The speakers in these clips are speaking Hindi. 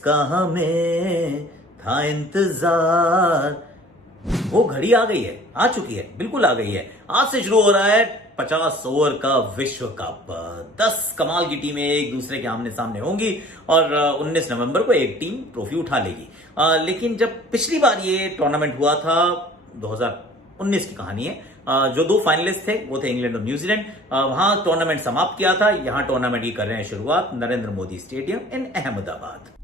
जिसका हमें था इंतजार, वो घड़ी आ गई है, आ चुकी है, बिल्कुल आ गई है। आज से शुरू हो रहा है 50 ओवर का विश्व कप। 10 कमाल की टीमें एक दूसरे के आमने सामने होंगी और 19 नवंबर को एक टीम ट्रॉफी उठा लेगी। लेकिन जब पिछली बार ये टूर्नामेंट हुआ था, 2019 की कहानी है, जो दो फाइनलिस्ट थे वो थे इंग्लैंड और न्यूजीलैंड। वहां टूर्नामेंट समाप्त किया था। यहां टूर्नामेंट की कर रहे हैं शुरुआत Narendra Modi stadium in Ahmedabad.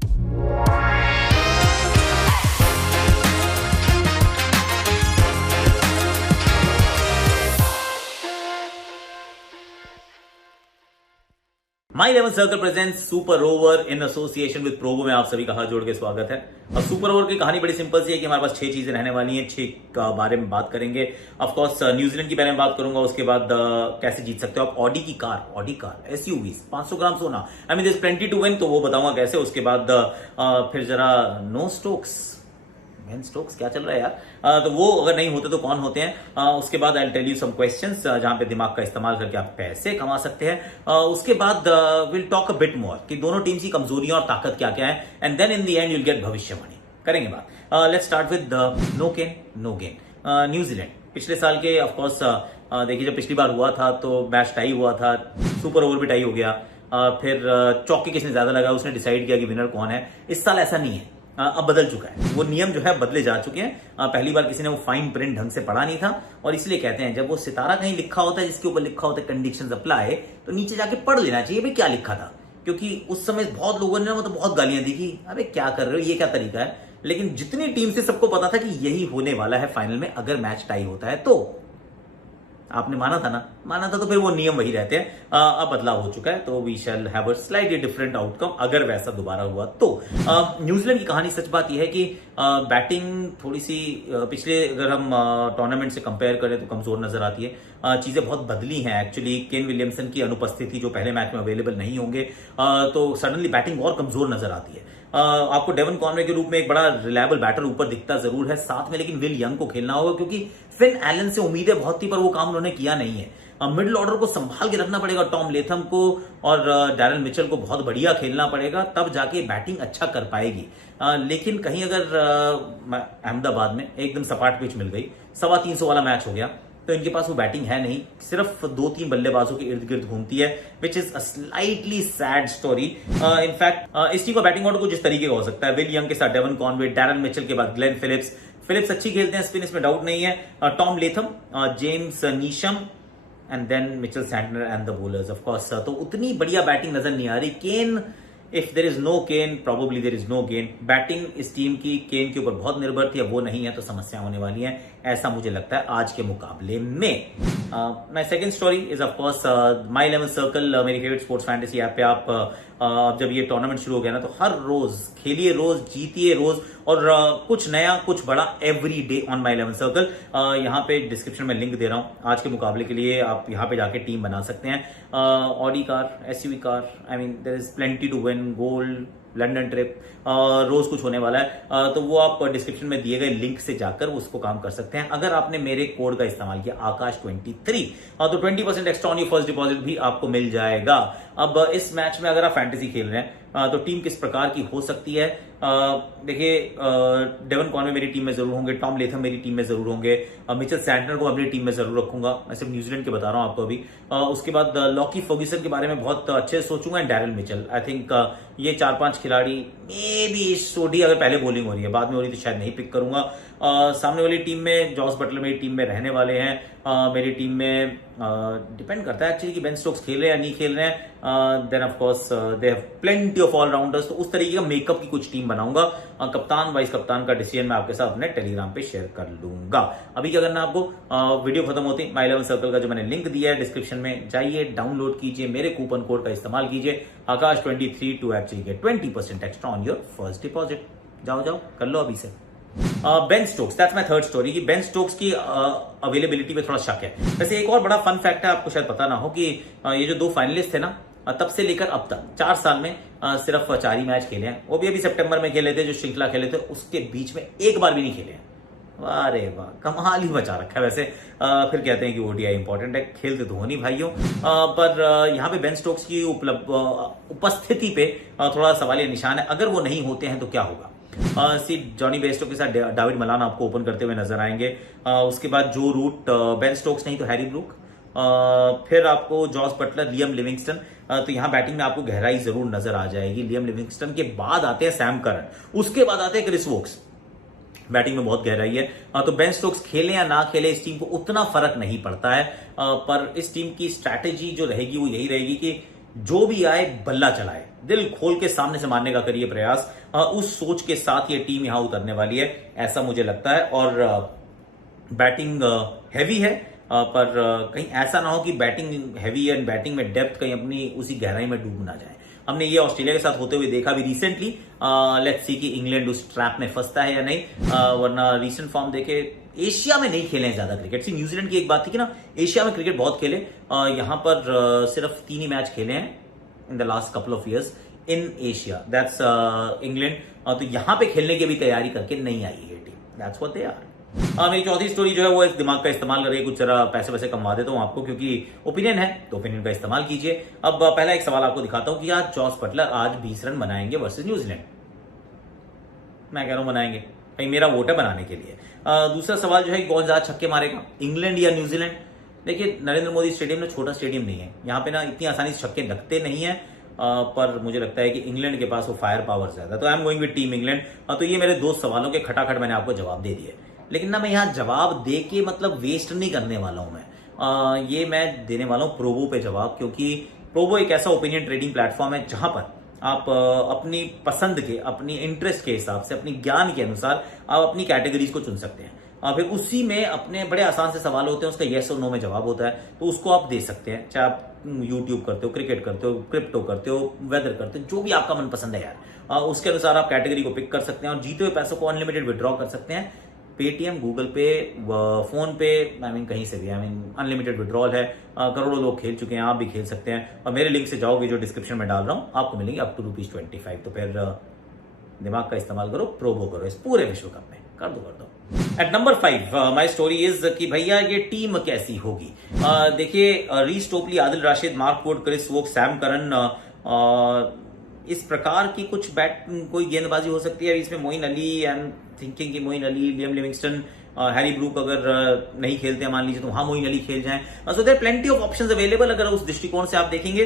My 11 circle presents super over in association with Progo में आप सभी का हाथ जोड़ के स्वागत है। अब सुपर ओवर की कहानी बड़ी सिंपल सी है कि हमारे पास 6 चीजें रहने वाली हैं। 6 का बारे में बात करेंगे। ऑफ कोर्स न्यूजीलैंड की पहले मैं बात करूंगा, उसके बाद कैसे जीत सकते हो आप ऑडी कार एसयूवी 500 ग्राम सोना, I mean this plenty to win, तो वो बताऊंगा कैसे। उसके बाद फिर जरा नो स्टोक्स, बेन स्टोक्स क्या चल रहा है यार, तो वो अगर नहीं होते तो कौन होते हैं। उसके बाद I tell you some questions जहां पे दिमाग का इस्तेमाल करके आप पैसे कमा सकते हैं। उसके बाद will talk a bit more कि दोनों टीम्स की कमजोरियां और ताकत क्या क्या है, and then in the end you'll get भविष्यवाणी करेंगे बात। Let's start with no pain no gain. New Zealand पिछले साल के ऑफकोर्स देखिए, जब पिछली बार हुआ था तो मैच टाई हुआ था, सुपर ओवर भी टाई हो गया। फिर चौके किसने ज्यादा लगा उसने डिसाइड किया कि विनर कौन है। इस साल ऐसा नहीं है, अब बदल चुका है, वो नियम जो है बदले जा चुके हैं। पहली बार किसी ने वो फाइन प्रिंट ढंग से पढ़ा नहीं था, और इसलिए कहते हैं जब वो सितारा कहीं लिखा होता है जिसके ऊपर लिखा होता है कंडीशंस अप्लाई, तो नीचे जाके पढ़ लेना चाहिए भाई क्या लिखा था। क्योंकि उस समय बहुत लोगों ने मतलब बहुत गालियां दी कि अबे क्या कर रहे हो, ये क्या तरीका है। लेकिन जितनी टीम से सबको पता था कि यही होने वाला है फाइनल में अगर मैच टाई होता है तो। आपने माना था ना, माना था तो फिर वो नियम वही रहते हैं। अब बदलाव हो चुका है, तो we shall have a slightly different outcome अगर वैसा दोबारा हुआ तो। न्यूजीलैंड की कहानी सच बात यह है कि बैटिंग थोड़ी सी पिछले अगर हम टूर्नामेंट से कंपेयर करें तो कमजोर नजर आती है। चीजें बहुत बदली हैं एक्चुअली। केन विलियमसन की अनुपस्थिति जो पहले मैच में अवेलेबल नहीं होंगे, तो सडनली बैटिंग और कमजोर नजर आती है। आपको डेवन कॉनवे के रूप में एक बड़ा रिलायबल बैटर ऊपर दिखता जरूर है साथ में, लेकिन विल यंग को खेलना होगा क्योंकि फिन एलन से उम्मीदें बहुत थी पर वो काम उन्होंने किया नहीं है। मिडिल ऑर्डर को संभाल के रखना पड़ेगा टॉम लेथम को, और डैरल मिचेल को बहुत बढ़िया खेलना पड़ेगा, तब जाके बैटिंग अच्छा कर पाएगी। लेकिन कहीं अगर अहमदाबाद में एकदम सपाट पिच मिल गई, 325 वाला मैच हो गया, तो इनके पास वो बैटिंग है नहीं, सिर्फ 2-3 बल्लेबाजों के इर्द गिर्द घूमती है, which is a slightly sad story. In fact इस टीम का बैटिंग ऑर्डर कुछ इस तरीके का हो सकता है। विल यंग के साथ डेवन कॉनवे, डैरल मिचेल के बाद ग्लेन फिलिप्स अच्छी खेलते हैं स्पिन, इसमें डाउट नहीं है। Tom Latham, James Neesham, and then Mitchell Santner and the bowlers of course. तो उतनी बढ़िया बैटिंग नजर नहीं आ रही। Kane, if there is no Kane probably there is no gain. Batting इस टीम की केन के ऊपर बहुत निर्भर थी, अब वो नहीं है तो समस्या होने वाली है, ऐसा मुझे लगता है आज के मुकाबले में। My second story is of course my 11 circle, मेरी फेवरेट स्पोर्ट्स फैंटेसी ऐप पे आप जब ये टूर्नामेंट शुरू हो गया ना, तो हर रोज खेलिए, रोज जीतिए रोज, और कुछ नया कुछ बड़ा every day on my 11 circle. यहाँ पे डिस्क्रिप्शन में लिंक दे रहा हूँ आज के मुकाबले के लिए, आप यहाँ पे जाके टीम बना सकते हैं। Audi car, SUV car, I mean there is plenty to win, gold, London trip, रोज कुछ होने वाला है। तो वो आप डिस्क्रिप्शन में दिए गए लिंक से जाकर उसको काम कर सकते हैं। अगर आपने मेरे कोड का इस्तेमाल किया आकाश23, तो 20% extra on your first deposit भी आपको मिल जाएगा। अब इस मैच में अगर आप फैंटेसी खेल रहे हैं तो टीम किस प्रकार की हो सकती है, देखिए डेवन कॉनवे मेरी टीम में जरूर होंगे, टॉम लेथम मेरी टीम में जरूर होंगे, मिचेल सैंटनर को अपनी टीम में जरूर रखूंगा, मैं सिर्फ न्यूजीलैंड के बता रहा हूं आपको अभी। उसके बाद लॉकी फर्ग्यूसन के बारे में बहुत अच्छे से सोचूंगा, and Daryl Mitchell. I think ये 4-5 खिलाड़ी मे बी सोडी अगर पहले बॉलिंग हो रही है, बाद में हो रही तो शायद नहीं पिक करूंगा। सामने वाली टीम में जॉस बटलर मेरी टीम में रहने वाले हैं। मेरी टीम में डिपेंड करता है एक्चुअली कि बेन स्टोक्स खेल रहे हैं या नहीं खेल रहे हैं। Then of course they have plenty of allrounders, तो उस तरीके का मेकअप की कुछ टीम बनाऊंगा। कप्तान वाइस कप्तान का डिसीजन मैं आपके साथ अपने टेलीग्राम पे शेयर कर लूंगा। अभी क्या करना है आपको, वीडियो खत्म होती माई 11 सर्कल का जो मैंने लिंक दिया है डिस्क्रिप्शन में, जाइए डाउनलोड कीजिए, मेरे कूपन कोड का इस्तेमाल कीजिए आकाश23 to actually get 20% extra on your first deposit. जाओ कर लो अभी से। Ben Stokes, that's my third story कि बेन स्टोक्स की अवेलेबिलिटी पे थोड़ा शक है। वैसे एक और बड़ा फन फैक्ट है, आपको शायद पता ना हो, कि ये जो 2 फाइनलिस्ट थे ना, तब से लेकर अब तक 4 साल में सिर्फ 4 ही मैच खेले हैं। वो भी अभी सितंबर में खेले थे, जो श्रृंखला खेले थे उसके बीच में एक बार भी नहीं खेले हैं। अरे वाह, कमाल ही मचा रखा है वैसे। फिर कहते हैं कि ओडीआई इंपॉर्टेंट है, खेलते तो हो नहीं भाइयों। पर यहाँ पे बेन स्टोक्स की उपस्थिति पे थोड़ा सवालिया निशान है। अगर वो नहीं होते हैं तो क्या होगा। जॉनी बेस्टो के साथ डेविड मलान आपको ओपन करते हुए नजर आएंगे। उसके बाद जो रूट, बेन स्टोक्स नहीं तो हैरी ब्रूक, फिर आपको जॉस बटलर, लियम लिविंगस्टन। तो यहाँ बैटिंग में आपको गहराई जरूर नजर आ जाएगी। लियम लिविंगस्टन के बाद आते हैं सैम करन, उसके बाद आते हैं क्रिस वोक्स। बैटिंग में बहुत गहराई है। तो बेन स्टोक्स खेले या ना खेले इस टीम को उतना फर्क नहीं पड़ता है। पर इस टीम की स्ट्रैटेजी जो रहेगी वो यही रहेगी कि जो भी आए बल्ला चलाए, दिल खोल के सामने से मारने का करिए प्रयास। उस सोच के साथ ये टीम यहां उतरने वाली है, ऐसा मुझे लगता है। और बैटिंग हैवी है, पर कहीं ऐसा ना हो कि बैटिंग हैवी है, बैटिंग में डेप्थ कहीं अपनी उसी गहराई में डूब ना जाए। हमने ये ऑस्ट्रेलिया के साथ होते हुए देखा भी रिसेंटली। लेट्स सी कि इंग्लैंड उस ट्रैप में फंसता है या नहीं। वरना रीसेंट फॉर्म देखे, एशिया में नहीं खेले हैं ज्यादा क्रिकेट। सी न्यूजीलैंड की एक बात थी कि ना, एशिया में क्रिकेट बहुत खेले, यहां पर सिर्फ 3 ही मैच खेले हैं in the last couple of years in Asia, that's England. तो यहां पे खेलने की भी तैयारी करके नहीं आई है team, that's what they are. मेरी चौथी स्टोरी जो है वो दिमाग का इस्तेमाल करके कुछ जरा पैसे वैसे कमवा देता हूं आपको, क्योंकि ओपिनियन है तो ओपिनियन का इस्तेमाल कीजिए। अब पहला एक सवाल आपको दिखाता हूं कि आज जॉस बटलर आज 20 रन बनाएंगे वर्सेस न्यूजीलैंड। मैं कह रहा हूं बनाएंगे, भाई मेरा वोट है बनाने के लिए। दूसरा सवाल जो है कौन ज्यादा छक्के मारेगा, इंग्लैंड या न्यूजीलैंड। देखिए नरेंद्र मोदी स्टेडियम ना छोटा स्टेडियम नहीं है, यहाँ पे ना इतनी आसानी से छक्के लगते नहीं है। पर मुझे लगता है कि इंग्लैंड के पास वो फायर पावर ज्यादा है, तो I am going with team England. तो ये मेरे 2 सवालों के खटाखट मैंने आपको जवाब दे दिए। लेकिन ना मैं यहाँ जवाब दे के मतलब वेस्ट नहीं करने वाला हूं मैं। ये मैं देने वाला हूं प्रोवो पे जवाब, क्योंकि प्रोवो एक ऐसा ओपिनियन ट्रेडिंग प्लेटफॉर्म है जहां पर आप अपनी पसंद के, अपनी इंटरेस्ट के हिसाब से, अपनी ज्ञान के अनुसार आप अपनी कैटेगरीज को चुन सकते हैं। फिर उसी में अपने बड़े आसान से सवाल होते हैं, उसका येस और नो में जवाब होता है, तो उसको आप दे सकते हैं। चाहे आप यूट्यूब करते हो, क्रिकेट करते हो, क्रिप्टो करते हो, वेदर करते हो, जो भी आपका मन पसंद है यार, उसके अनुसार आप कैटेगरी को पिक कर सकते हैं और जीते हुए पैसों को अनलिमिटेड विड्रॉ कर सकते हैं। पेटीएम, गूगल पे, फोन पे, कहीं से भी अनलिमिटेड विड्रॉल है। करोड़ों लोग खेल चुके हैं, आप भी खेल सकते हैं। और मेरे लिंक से जाओगे जो डिस्क्रिप्शन में डाल रहा हूं, आपको मिलेंगे अप टू ₹25। तो फिर दिमाग का इस्तेमाल करो, प्रोबो करो इस पूरे विश्व कप में, कर दो। At number 5 my story is कि भैया ये टीम कैसी होगी। देखिए Reece Topley, Adil Rashid, Mark Wood, Chris Woakes, Sam Curran, इस प्रकार की कुछ कोई गेंदबाजी हो सकती है इसमें। Moeen Ali, I am thinking कि Moeen Ali, Liam Livingstone, Harry Brook अगर नहीं खेलते हैं मान लीजिए तो वहां मोइन अली खेल जाएं। So there plenty of options available. अगर उस दृष्टिकोण से आप देखेंगे,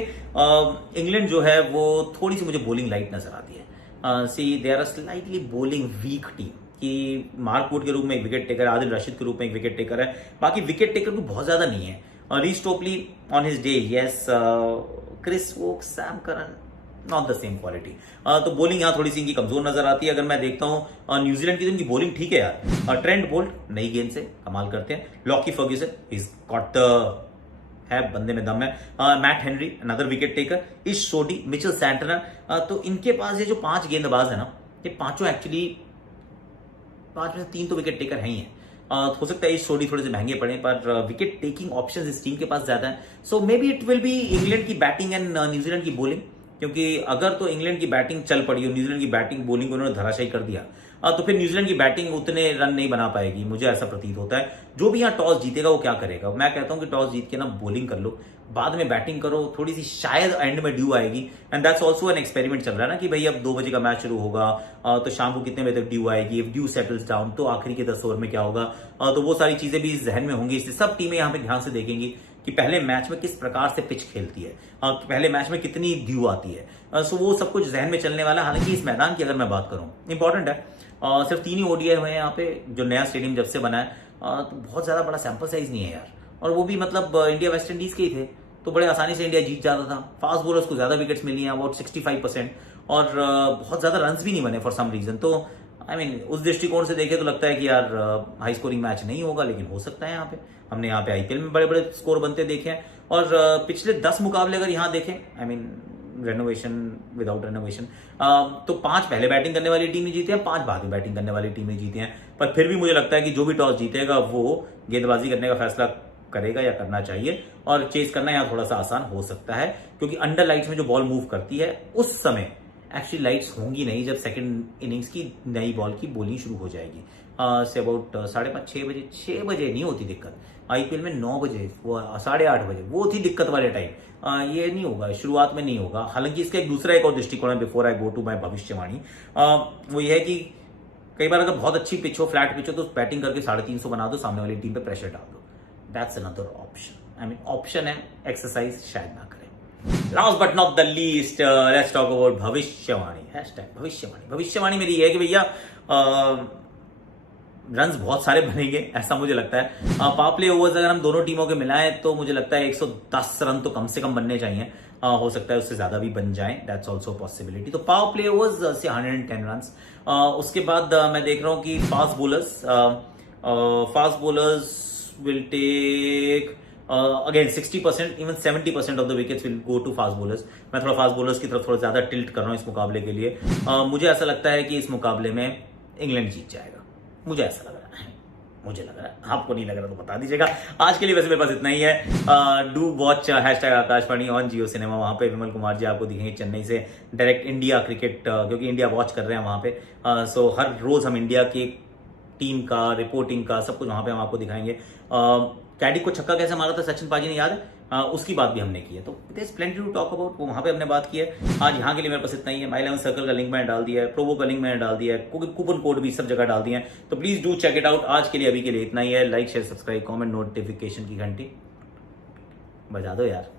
इंग्लैंड जो है वो थोड़ी सी मुझे बोलिंग लाइट नजर आती है। See they are slightly bowling weak team, कि मार्क वुड के रूप में एक विकेट टेकर, आदिल रशीद के रूप में एक विकेट टेकर है, बाकी विकेट टेकर भी बहुत ज्यादा नहीं है। Reece Topley on his day yes, Chris Woakes, Sam Curran not the same quality. तो बॉलिंग यहाँ थोड़ी सी इनकी कमजोर नजर आती है। अगर मैं देखता हूँ न्यूजीलैंड की तो इनकी बॉलिंग ठीक है यार। ट्रेंट बोल्ट नई गेंद से कमाल करते हैं। Lockie Ferguson, he's got the है, बंदे में दम है। Matt Henry another wicket taker, इश सोडी, मिचेल सैंटनर। तो इनके पास ये जो 5 गेंदबाज है ना, ये पांचों एक्चुअली 5 में से 3 तो विकेट टेकर है ही है। हो सकता है इस सोडी थोड़े से महंगे पड़े, पर विकेट टेकिंग ऑप्शंस इस टीम के पास ज्यादा है। सो may be it will be England की बैटिंग एंड न्यूजीलैंड की बॉलिंग, क्योंकि अगर तो इंग्लैंड की बैटिंग चल पड़ी और न्यूजीलैंड की बैटिंग बॉलिंग को उन्होंने धराशायी कर दिया, तो फिर न्यूजीलैंड की बैटिंग उतने रन नहीं बना पाएगी, मुझे ऐसा प्रतीत होता है। जो भी यहाँ टॉस जीतेगा वो क्या करेगा, मैं कहता हूं कि टॉस जीत के ना बॉलिंग कर लो, बाद में बैटिंग करो, थोड़ी सी शायद एंड में ड्यू आएगी। And that's also an experiment चल रहा है ना, कि भाई अब 2 बजे का मैच शुरू होगा, तो शाम को कितने बजे तक ड्यू आएगी, इफ ड्यू सेटल्स डाउन तो आखिरी के 10 ओवर में क्या होगा। तो वो सारी चीजें भी जहन में होंगी, इससे सब टीमें यहाँ पे ध्यान से देखेंगी कि पहले मैच में किस प्रकार से पिच खेलती है, पहले मैच में कितनी ड्यू आती है। सो वो सब कुछ जहन में चलने वाला है। हालांकि इस मैदान की अगर मैं बात करूं, इंपॉर्टेंट है, सिर्फ 3 ही ओडीआई हुए हैं यहाँ पे, जो नया स्टेडियम जब से बना है, तो बहुत ज्यादा बड़ा सैंपल साइज नहीं है यार। और वो भी मतलब इंडिया वेस्ट इंडीज के ही थे, तो बड़े आसानी से इंडिया जीत जाता था। फास्ट बॉलर्स को ज्यादा विकेट्स मिली हैं, अबाउट 65%, और बहुत ज्यादा रन भी नहीं बने फॉर सम रीजन। तो उस दृष्टिकोण से देखे तो लगता है कि यार हाई स्कोरिंग मैच नहीं होगा, लेकिन हो सकता है यहाँ पे। हमने यहाँ पे आईपीएल में बड़े बड़े स्कोर बनते देखे हैं, और पिछले 10 मुकाबले अगर यहाँ देखें, रेनोवेशन विदाउट रेनोवेशन, तो 5 पहले बैटिंग करने वाली टीम ने जीते हैं, 5 बाद में बैटिंग करने वाली टीम ने जीते हैं। पर फिर भी मुझे लगता है कि जो भी टॉस जीतेगा वो गेंदबाजी करने का फैसला करेगा या करना चाहिए, और चेस करना यहाँ थोड़ा सा आसान हो सकता है, क्योंकि अंडर लाइट्स में जो बॉल मूव करती है उस समय एक्चुअली लाइट्स होंगी नहीं जब सेकंड इनिंग्स की नई बॉल की बॉलिंग शुरू हो जाएगी। से अबाउट 5:30 6 बजे, 6 बजे नहीं होती दिक्कत। आईपीएल में 9 बजे, वो 8:30 बजे वो थी दिक्कत वाले टाइम। ये नहीं होगा, शुरुआत में नहीं होगा। हालांकि इसका एक और दृष्टिकोण है, before I go to my भविष्यवाणी, वो ये है कि कई बार अगर बहुत अच्छी पिच हो, फ्लैट पिच हो, तो बैटिंग करके 350 बना दो, सामने वाली टीम पे प्रेशर डाल दो। That's another option. I mean option है, एक्सरसाइज शायद ना करें। Last but not the least, let's talk about भविष्यवाणी। #भविष्यवाणी। भविष्यवाणी मेरी ये है कि भैया रन्स बहुत सारे बनेंगे, ऐसा मुझे लगता है। पावर प्ले ओवर्स अगर हम दोनों टीमों के मिलाएं तो मुझे लगता है 110 रन तो कम से कम बनने चाहिए। हो सकता है उससे ज्यादा भी बन जाए, दैट्स ऑल्सो पॉसिबिलिटी। तो पावर प्ले ओवर्स से 110 रन। उसके बाद मैं देख रहा हूं कि fast bowlers will take again 60%, even 70% of the wickets will go to fast bowlers. मैं थोड़ा फास्ट बोलर्स की तरफ थोड़ा ज्यादा टिल्ट कर रहा हूं इस मुकाबले के लिए। मुझे ऐसा लगता है कि इस मुकाबले में इंग्लैंड जीत जाएगा, मुझे ऐसा लग रहा है। मुझे लग रहा है, आपको नहीं लग रहा तो बता दीजिएगा। आज के लिए वैसे मेरे पास इतना ही है। Do watch #Akashvani on Jio cinema. वहां पे विमल कुमार जी आपको दिखेंगे चेन्नई से डायरेक्ट इंडिया क्रिकेट, क्योंकि इंडिया वॉच कर रहे हैं वहां पे। सो हर रोज हम इंडिया की टीम का, रिपोर्टिंग का, सब कुछ वहां पे हम आपको दिखाएंगे। कैडी को छक्का कैसे मारा था सचिन पाजी ने, याद है? उसकी बात भी हमने की है। तो it is plenty to talk about, वो वहां पे हमने बात की है। आज यहाँ के लिए मेरे पास इतना ही है। माई 11 सर्कल का लिंक मैंने डाल दिया है, प्रोवो का लिंक मैंने डाल दिया है, कूपन कोड भी सब जगह डाल दिए हैं। तो please do check it out. आज के लिए, अभी के लिए इतना ही है। Like, share, subscribe, comment, notification की घंटी बजा दो यार।